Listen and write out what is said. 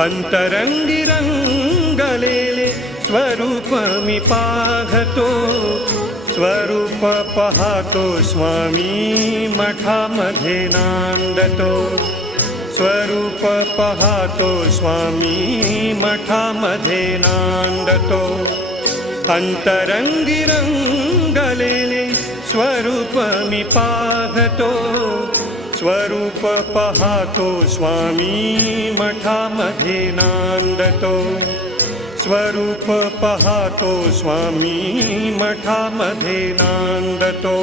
अंतरंगी रंगलेले स्वरूप मी पाहतो, स्वरूप पाहतो स्वामी मठामध्ये नांदतो, स्वरूप पाहतो स्वामी मठामध्ये नांदतो। अंतरंगी रंगलेले स्वरूप मी पाहतो, स्वरूप पाहतो स्वामी मठामध्ये नांदतो, स्वरूप पाहतो स्वामी मठामध्ये नांदतो।